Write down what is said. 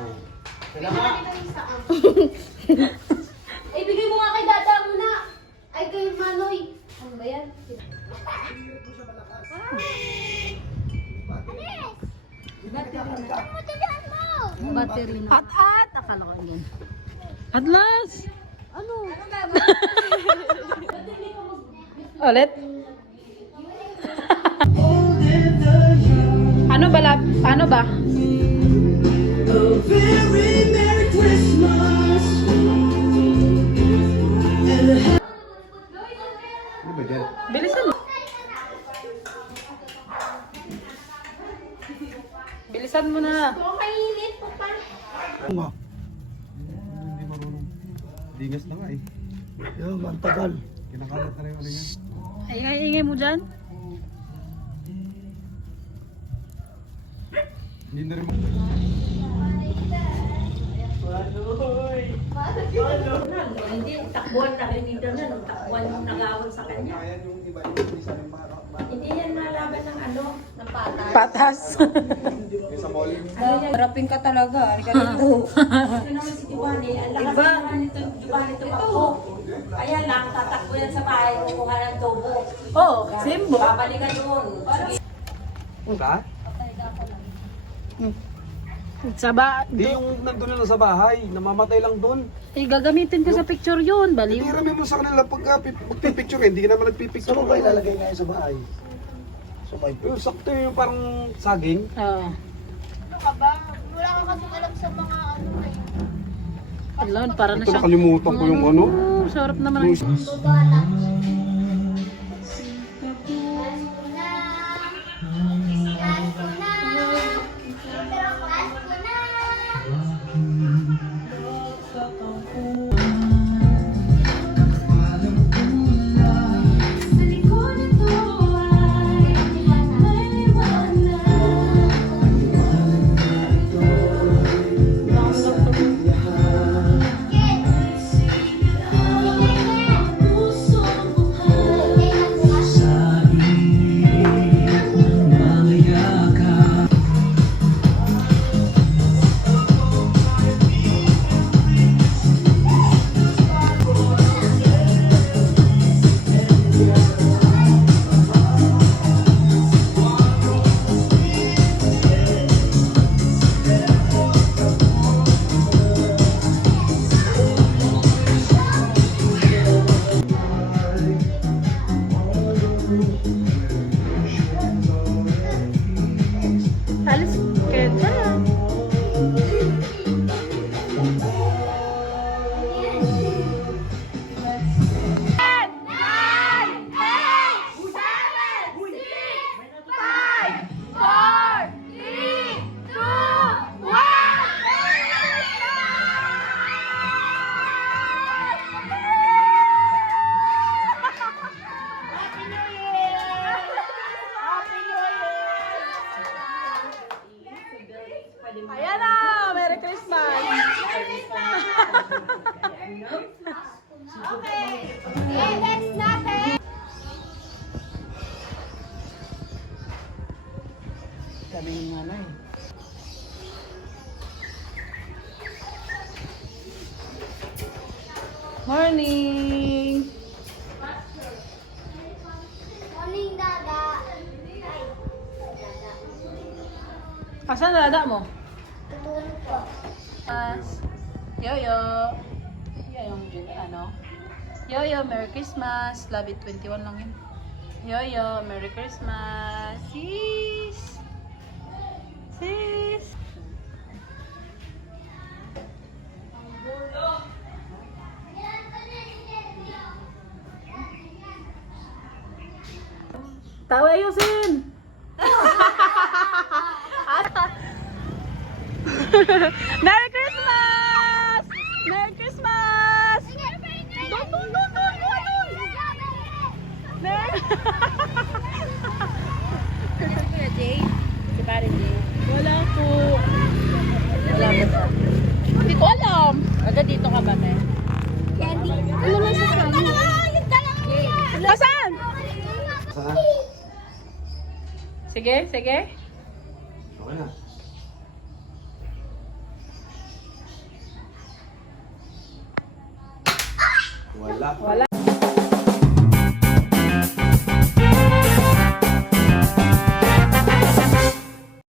Salamat. Ay, bigay mo nga kay Dada muna. Ay, kay Manoy. Ano ba yan? Battery na. At! Akala ko yan. Atlas! Ano? Ulit? Ano ba? Paano ba? Ano ba dyan? Bilisan mo. Bilisan mo na. Mainit po pa. Ano nga? Hindi marunong. Dingas na nga eh. Yung ang tagal. Kinakalat na rin ano yan. Ay, ingay mo dyan. Hindi na rin Hindi, takbuhan na rin dito na, nung takbuhan yung nagawal sa kanya. Ayan yung iba, hindi sa rin Hindi yan malaban ng ano, ng patas. Patas. sa mall. Harapin ka talaga. Halika dito. Ito naman si Giovanni, ang lakas naman nito, Giovanni tumakbo. Kaya lang, tatakbo yan sa bahay, kukuha ng tubo. Oh, Simbo. Babalikan doon. Ka? Sa ba? Hindi yung nandun lang sa bahay, namamatay lang doon. Eh, gagamitin ko sa picture yun. Baliw. Hindi rami mo sa kanila pagka magpipicture, hindi ka naman nagpipicture. Saan mo ba ilalagay ngayon sa bahay? Sa may Yung sakto yung parang saging. Oo. Ano ka ba? Wala kang kasing alam sa mga ano na yun. Alon, para na Ito siya. nakalimutan ko yung ano. Sarap naman ang Tudala. alis. Kaya dyan. Ayan na! Merry Christmas! Next natin. Sabi ng nanay. Morning! Morning, Dada. Asan na dada mo? Tutulog po. Yoyo! Yung ano? Yoyo, Merry Christmas! Love it 21 lang yun. Yoyo, Merry Christmas! Sis! Sis! Tawa ayusin! Merry Christmas! Merry Christmas! Merry... Wala po. Wala ba siya? Hindi ko alam. Aga dito ka ba, ne? Candy. Ano na sa kanya? Saan? Sige, sige. Okay na. Wala. Wala.